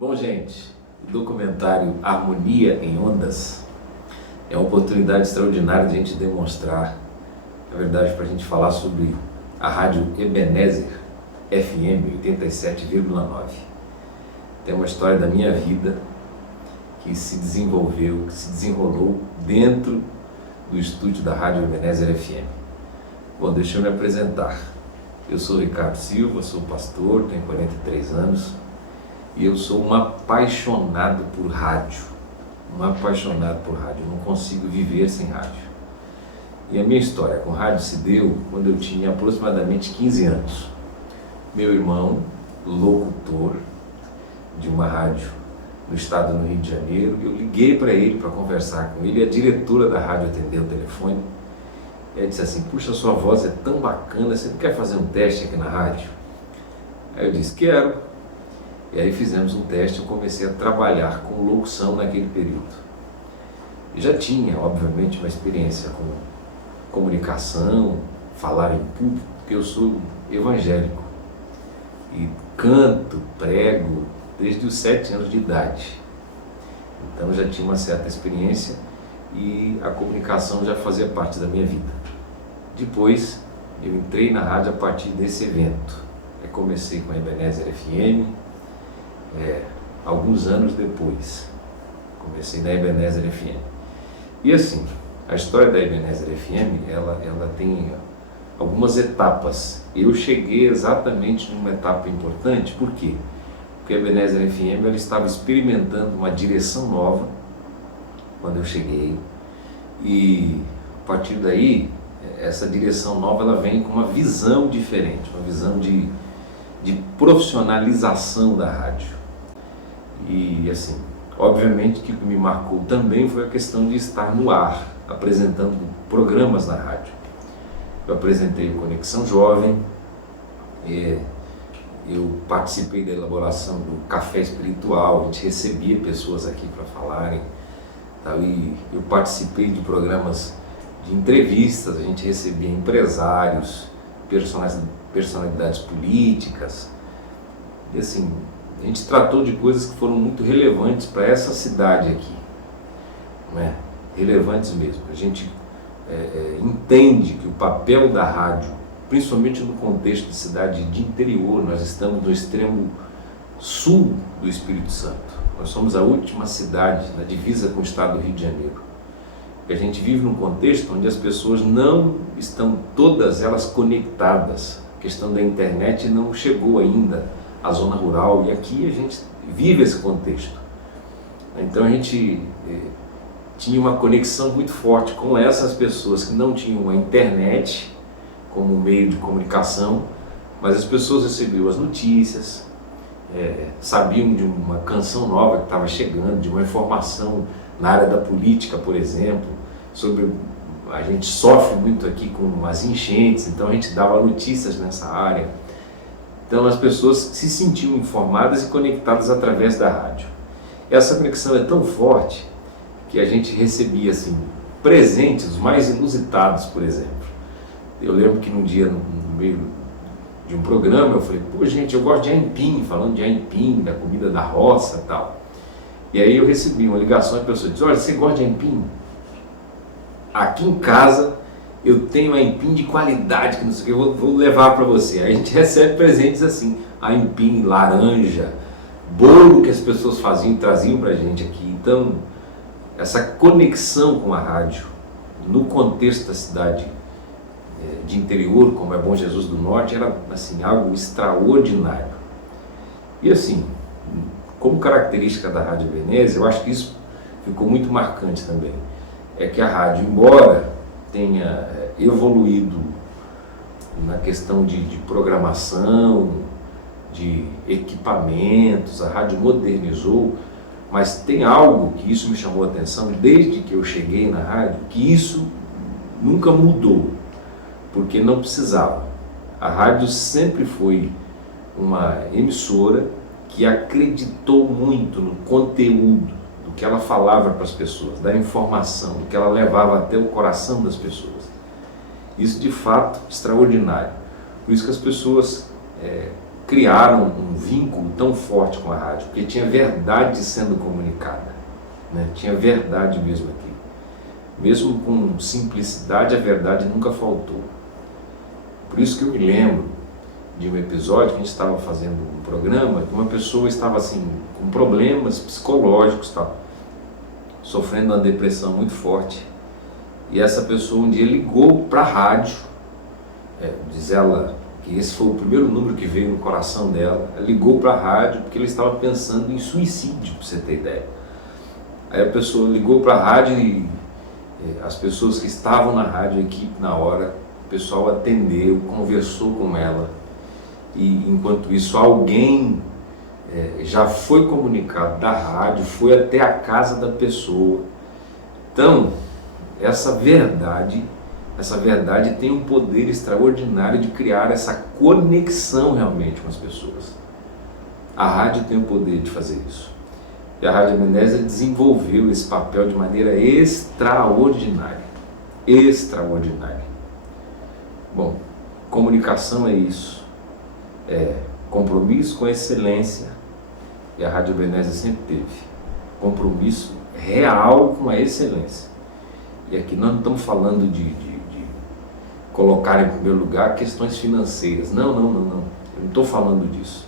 Bom, gente, o documentário Harmonia em Ondas é uma oportunidade extraordinária de a gente demonstrar, na verdade, para a gente falar sobre a rádio Ebenezer FM 87,9. Tem uma história da minha vida que se desenvolveu, que se desenrolou dentro do estúdio da rádio Ebenezer FM. Bom, deixa eu me apresentar. Eu sou Ricardo Silva, sou pastor, tenho 43 anos e eu sou um apaixonado por rádio. Não consigo viver sem rádio. E a minha história com rádio se deu quando eu tinha aproximadamente 15 anos. Meu irmão, locutor de uma rádio no estado do Rio de Janeiro, eu liguei para ele para conversar com ele, e a diretora da rádio atendeu o telefone. Ela disse assim: puxa, sua voz é tão bacana, você não quer fazer um teste aqui na rádio? Aí eu disse: quero. E aí fizemos um teste, eu comecei a trabalhar com locução naquele período. E já tinha, obviamente, uma experiência com comunicação, falar em público, porque eu sou evangélico. E canto, prego, desde os 7 anos de idade. Então já tinha uma certa experiência e a comunicação já fazia parte da minha vida. Depois eu entrei na rádio a partir desse evento. Eu comecei com a Ebenezer FM, alguns anos depois. Comecei na Ebenezer FM. E assim, a história da Ebenezer FM, ela tem algumas etapas. Eu cheguei exatamente numa etapa importante, por quê? Porque a Ebenezer FM ela estava experimentando uma direção nova quando eu cheguei, e a partir daí essa direção nova ela vem com uma visão diferente, uma visão de profissionalização da rádio. E assim, obviamente que o que me marcou também foi a questão de estar no ar, apresentando programas na rádio. Eu apresentei o Conexão Jovem, eu participei da elaboração do Café Espiritual, a gente recebia pessoas aqui para falarem, e eu participei de programas de entrevistas, a gente recebia empresários, personalidades políticas, e assim, a gente tratou de coisas que foram muito relevantes para essa cidade aqui, não é? Relevantes mesmo. A gente entende que o papel da rádio, principalmente no contexto de cidade de interior, nós estamos no extremo sul do Espírito Santo. Nós somos a última cidade na divisa com o estado do Rio de Janeiro. E a gente vive num contexto onde as pessoas não estão todas elas conectadas. A questão da internet não chegou ainda à zona rural, e aqui a gente vive esse contexto. Então a gente tinha uma conexão muito forte com essas pessoas que não tinham a internet como meio de comunicação, mas as pessoas recebiam as notícias, sabiam de uma canção nova que estava chegando, de uma informação na área da política, por exemplo, a gente sofre muito aqui com as enchentes, então a gente dava notícias nessa área. Então as pessoas se sentiam informadas e conectadas através da rádio. Essa conexão é tão forte que a gente recebia assim, presentes mais inusitados, por exemplo. Eu lembro que num dia, no meio de um programa, eu falei: pô, gente, eu gosto de aipim, falando de aipim, da comida da roça e tal. E aí eu recebi uma ligação e a pessoa disse: olha, você gosta de aipim? Aqui em casa eu tenho aipim de qualidade, que não sei o que, eu vou levar para você. Aí a gente recebe presentes assim, aipim, laranja, bolo que as pessoas faziam e traziam para a gente aqui. Então, essa conexão com a rádio, no contexto da cidade de interior, como é Bom Jesus do Norte, era assim, algo extraordinário. E assim, como característica da Rádio Ebenezer, eu acho que isso ficou muito marcante também. É que a rádio, embora tenha evoluído na questão de programação, de equipamentos, a rádio modernizou, mas tem algo que isso me chamou a atenção desde que eu cheguei na rádio, que isso nunca mudou, porque não precisava. A rádio sempre foi uma emissora que acreditou muito no conteúdo, do que ela falava para as pessoas, da informação, do que ela levava até o coração das pessoas. Isso de fato extraordinário. Por isso que as pessoas criaram um vínculo tão forte com a rádio, porque tinha verdade sendo comunicada, né? Tinha verdade mesmo aqui. Mesmo com simplicidade, a verdade nunca faltou. Por isso que eu me lembro de um episódio que a gente estava fazendo um programa, que uma pessoa estava assim, com problemas psicológicos, tal, sofrendo uma depressão muito forte. E essa pessoa um dia ligou para a rádio, diz ela que esse foi o primeiro número que veio no coração dela. Ela ligou para a rádio porque ela estava pensando em suicídio, para você ter ideia. Aí a pessoa ligou para a rádio e as pessoas que estavam na rádio, a equipe na hora, o pessoal atendeu, conversou com ela. E enquanto isso, alguém já foi comunicado da rádio, foi até a casa da pessoa. Então, essa verdade tem um poder extraordinário de criar essa conexão realmente com as pessoas. A rádio tem o poder de fazer isso. E a Rádio Ebenezer desenvolveu esse papel de maneira extraordinária. Extraordinária. Bom, comunicação é isso. Compromisso com excelência. E a Rádio Ebenezer sempre teve compromisso real com a excelência. E aqui nós não estamos falando de colocar em primeiro lugar questões financeiras. Não. Eu não estou falando disso.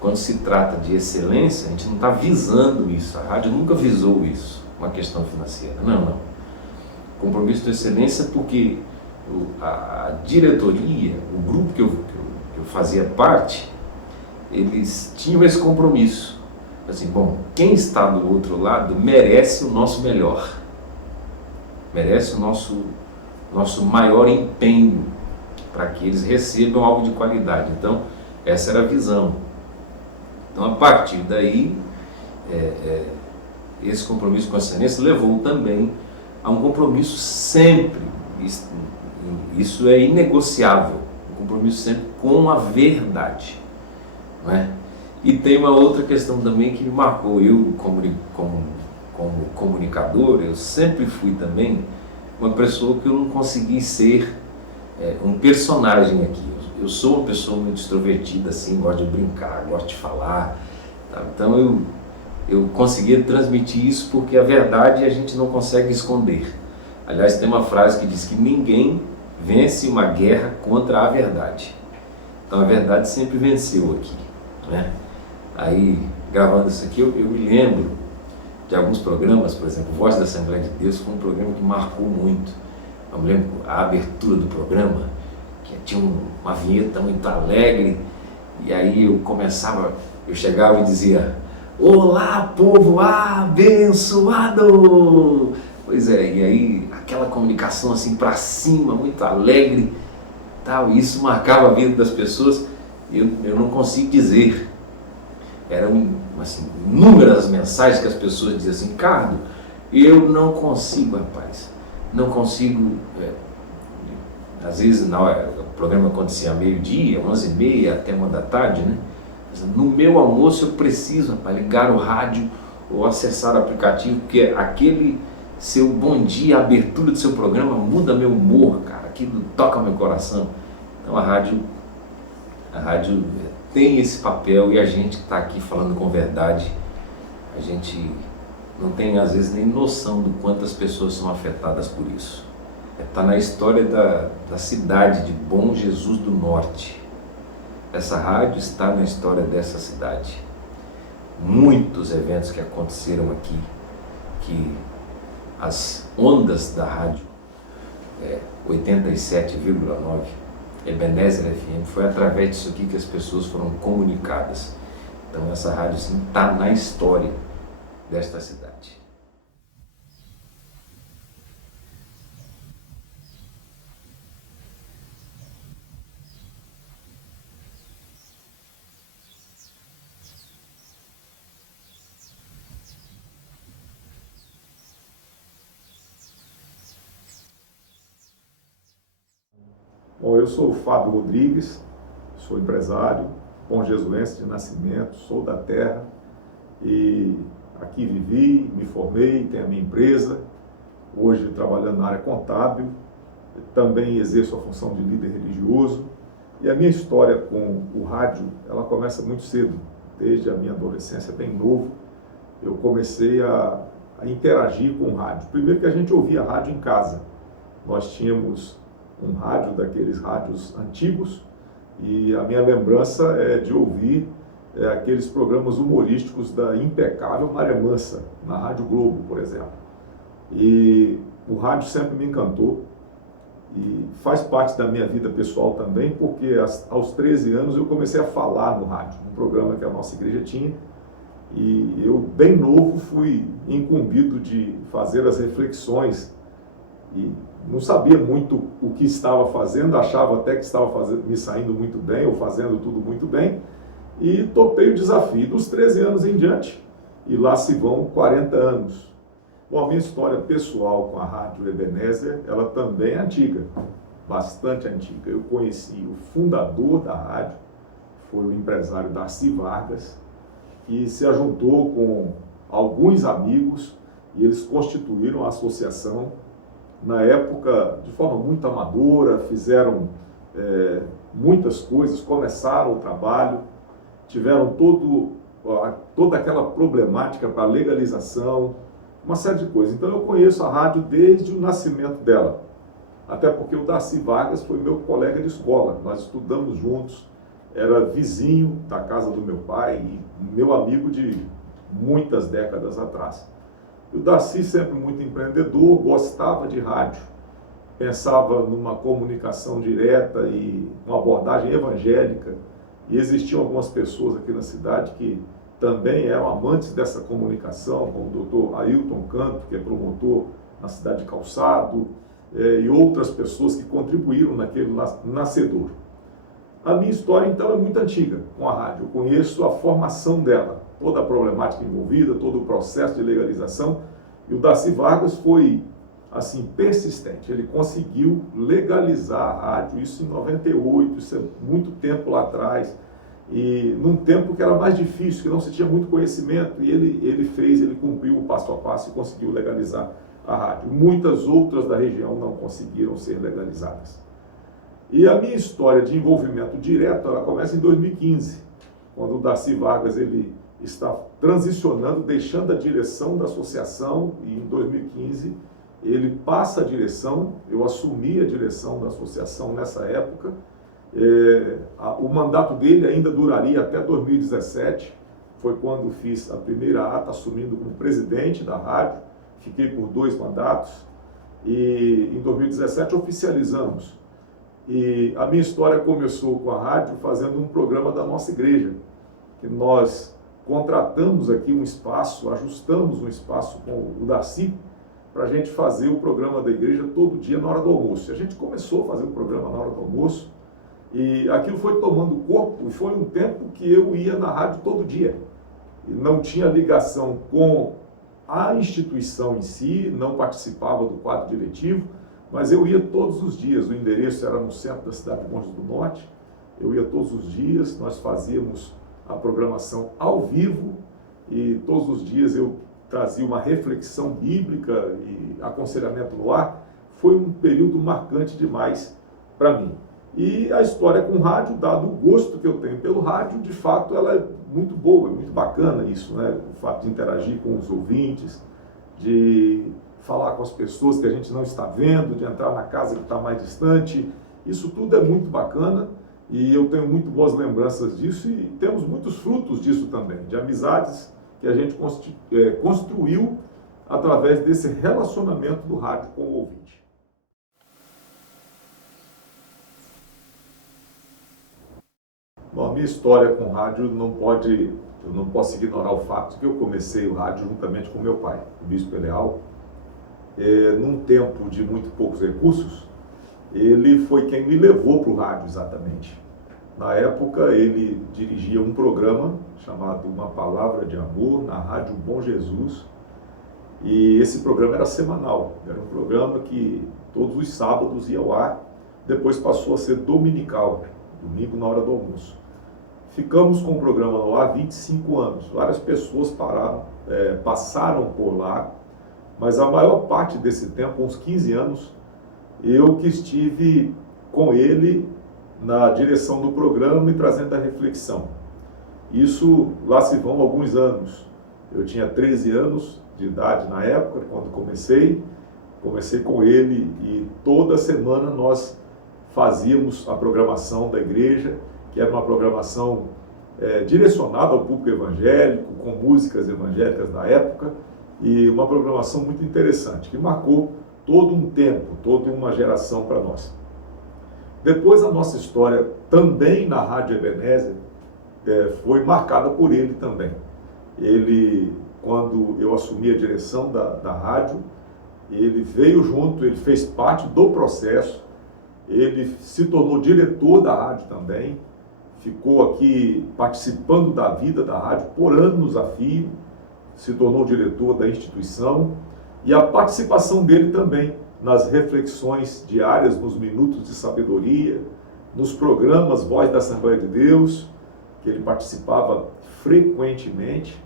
Quando se trata de excelência, a gente não está visando isso. A rádio nunca visou isso, uma questão financeira. Não. Compromisso de excelência porque a diretoria, o grupo que eu fazia parte, eles tinham esse compromisso. Assim, bom, quem está do outro lado merece o nosso melhor. Merece o nosso maior empenho para que eles recebam algo de qualidade. Então, essa era a visão. Então, a partir daí, esse compromisso com a excelência levou também a um compromisso sempre, isso é inegociável, um compromisso sempre com a verdade, não é? E tem uma outra questão também que me marcou. Eu, como comunicador, eu sempre fui também uma pessoa que eu não consegui ser um personagem aqui. Eu sou uma pessoa muito extrovertida, assim, gosto de brincar, gosto de falar, tá? Então eu conseguia transmitir isso porque a verdade a gente não consegue esconder. Aliás, tem uma frase que diz que ninguém vence uma guerra contra a verdade. Então a verdade sempre venceu aqui, né? Aí, gravando isso aqui, eu me lembro de alguns programas, por exemplo, Voz da Assembleia de Deus foi um programa que marcou muito. Eu me lembro a abertura do programa, que tinha uma vinheta muito alegre, e aí eu chegava e dizia: olá, povo abençoado! Pois é, e aí aquela comunicação assim para cima, muito alegre, tal, e isso marcava a vida das pessoas. Eu não consigo dizer, eram assim, inúmeras mensagens que as pessoas diziam assim: Ricardo, eu não consigo, rapaz, não consigo. Às vezes o programa acontecia a meio-dia, 11h30 até 1h da tarde, né? No meu almoço eu preciso, rapaz, ligar o rádio ou acessar o aplicativo, porque aquele seu bom dia, a abertura do seu programa muda meu humor, cara, aquilo toca meu coração. Então a rádio tem esse papel, e a gente que está aqui falando com verdade, a gente não tem às vezes nem noção do quantas pessoas são afetadas por isso. Está na história da cidade de Bom Jesus do Norte. Essa rádio está na história dessa cidade. Muitos eventos que aconteceram aqui, que as ondas da rádio 87,9 Ebenezer FM, foi através disso aqui que as pessoas foram comunicadas. Então essa rádio sim está na história desta cidade. Bom, eu sou o Fábio Rodrigues, sou empresário, bom jesuense de nascimento, sou da terra e aqui vivi, me formei, tenho a minha empresa, hoje trabalhando na área contábil, também exerço a função de líder religioso E a minha história com o rádio, ela começa muito cedo, desde a minha adolescência, bem novo, eu comecei a interagir com o rádio. Primeiro que a gente ouvia rádio em casa. Nós tínhamos um rádio daqueles rádios antigos e a minha lembrança é de ouvir aqueles programas humorísticos da impecável Maré Mansa, na Rádio Globo, por exemplo. E o rádio sempre me encantou e faz parte da minha vida pessoal também, porque aos 13 anos eu comecei a falar no rádio, um programa que a nossa igreja tinha, e eu, bem novo, fui incumbido de fazer as reflexões e não sabia muito o que estava fazendo, achava até que estava me saindo muito bem, ou fazendo tudo muito bem, e topei o desafio dos 13 anos em diante, e lá se vão 40 anos. Bom, a minha história pessoal com a Rádio Ebenezer, ela também é antiga, bastante antiga. Eu conheci o fundador da rádio, foi o empresário Darcy Vargas, que se ajuntou com alguns amigos e eles constituíram a associação. Na época, de forma muito amadora, fizeram muitas coisas, começaram o trabalho, tiveram toda aquela problemática para legalização, uma série de coisas. Então eu conheço a rádio desde o nascimento dela, até porque o Darcy Vargas foi meu colega de escola, nós estudamos juntos, era vizinho da casa do meu pai e meu amigo de muitas décadas atrás. O Darcy, sempre muito empreendedor, gostava de rádio, pensava numa comunicação direta e uma abordagem evangélica, e existiam algumas pessoas aqui na cidade que também eram amantes dessa comunicação, como o doutor Ailton Canto, que é promotor na cidade de Calçado, e outras pessoas que contribuíram naquele nascedouro. A minha história, então, é muito antiga com a rádio. Eu conheço a formação dela, toda a problemática envolvida, todo o processo de legalização. E o Darcy Vargas foi, assim, persistente. Ele conseguiu legalizar a rádio, isso em 98, isso é muito tempo lá atrás. E num tempo que era mais difícil, que não se tinha muito conhecimento. E ele cumpriu o passo a passo e conseguiu legalizar a rádio. Muitas outras da região não conseguiram ser legalizadas. E a minha história de envolvimento direto, ela começa em 2015, quando o Darcy Vargas ele está transicionando, deixando a direção da associação, e em 2015 ele passa a direção, eu assumi a direção da associação nessa época. O mandato dele ainda duraria até 2017, foi quando fiz a primeira ata assumindo como presidente da rádio, fiquei por 2 mandatos, e em 2017 oficializamos. E a minha história começou com a rádio fazendo um programa da nossa igreja, que nós contratamos aqui um espaço, ajustamos um espaço com o Darcy, para a gente fazer o programa da igreja todo dia na hora do almoço. E a gente começou a fazer o programa na hora do almoço, e aquilo foi tomando corpo, e foi um tempo que eu ia na rádio todo dia. E não tinha ligação com a instituição em si, não participava do quadro diretivo, mas eu ia todos os dias. O endereço era no centro da cidade de Bom Jesus do Norte, eu ia todos os dias, nós fazíamos a programação ao vivo, e todos os dias eu trazia uma reflexão bíblica e aconselhamento no ar. Foi um período marcante demais para mim. E a história com o rádio, dado o gosto que eu tenho pelo rádio, de fato ela é muito boa, é muito bacana isso, né? O fato de interagir com os ouvintes, de falar com as pessoas que a gente não está vendo, de entrar na casa que está mais distante, isso tudo é muito bacana e eu tenho muito boas lembranças disso e temos muitos frutos disso também, de amizades que a gente construiu através desse relacionamento do rádio com o ouvinte. Bom, a minha história com o rádio eu não posso ignorar o fato de que eu comecei o rádio juntamente com meu pai, o Bispo Eleal. Num tempo de muito poucos recursos, ele foi quem me levou para o rádio exatamente. Na época, ele dirigia um programa chamado Uma Palavra de Amor, na Rádio Bom Jesus, e esse programa era semanal, era um programa que todos os sábados ia ao ar, depois passou a ser dominical, domingo na hora do almoço. Ficamos com o programa no ar 25 anos, várias pessoas passaram por lá, mas a maior parte desse tempo, uns 15 anos, eu que estive com ele na direção do programa e trazendo a reflexão. Isso lá se vão alguns anos. Eu tinha 13 anos de idade na época, quando comecei com ele, e toda semana nós fazíamos a programação da igreja, que era uma programação direcionada ao público evangélico, com músicas evangélicas da época, e uma programação muito interessante, que marcou todo um tempo, toda uma geração para nós. Depois a nossa história também na Rádio Ebenezer foi marcada por ele também. Ele, quando eu assumi a direção da rádio, ele veio junto, ele fez parte do processo, ele se tornou diretor da rádio também, ficou aqui participando da vida da rádio por anos a fio, se tornou diretor da instituição, e a participação dele também nas reflexões diárias, nos Minutos de Sabedoria, nos programas Voz da Assembleia de Deus, que ele participava frequentemente.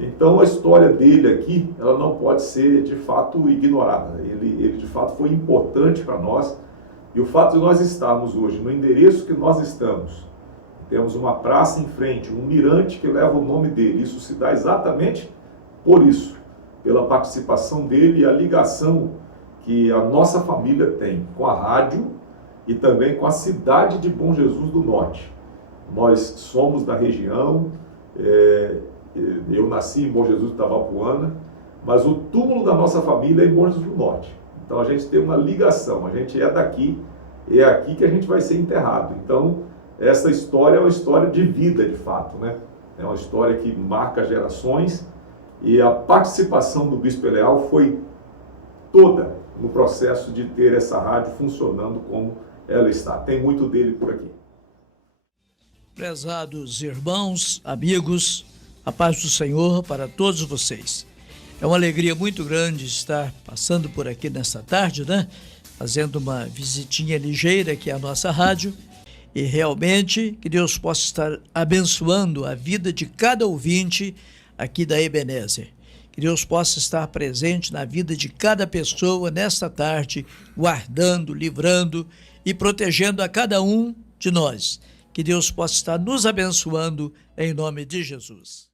Então a história dele aqui, ela não pode ser de fato ignorada. Ele de fato foi importante para nós, e o fato de nós estarmos hoje no endereço que nós estamos, temos uma praça em frente, um mirante que leva o nome dele, isso se dá exatamente por isso, pela participação dele e a ligação que a nossa família tem com a rádio e também com a cidade de Bom Jesus do Norte. Nós somos da região, eu nasci em Bom Jesus do Itabapoana, mas o túmulo da nossa família é em Bom Jesus do Norte. Então a gente tem uma ligação, a gente é daqui, é aqui que a gente vai ser enterrado. Então essa história é uma história de vida, de fato, né? É uma história que marca gerações, e a participação do Bispo Eleal foi toda no processo de ter essa rádio funcionando como ela está. Tem muito dele por aqui. Prezados irmãos, amigos, a paz do Senhor para todos vocês. É uma alegria muito grande estar passando por aqui nesta tarde, né? Fazendo uma visitinha ligeira aqui à nossa rádio, e realmente que Deus possa estar abençoando a vida de cada ouvinte aqui da Ebenezer. Que Deus possa estar presente na vida de cada pessoa nesta tarde, guardando, livrando e protegendo a cada um de nós. Que Deus possa estar nos abençoando em nome de Jesus.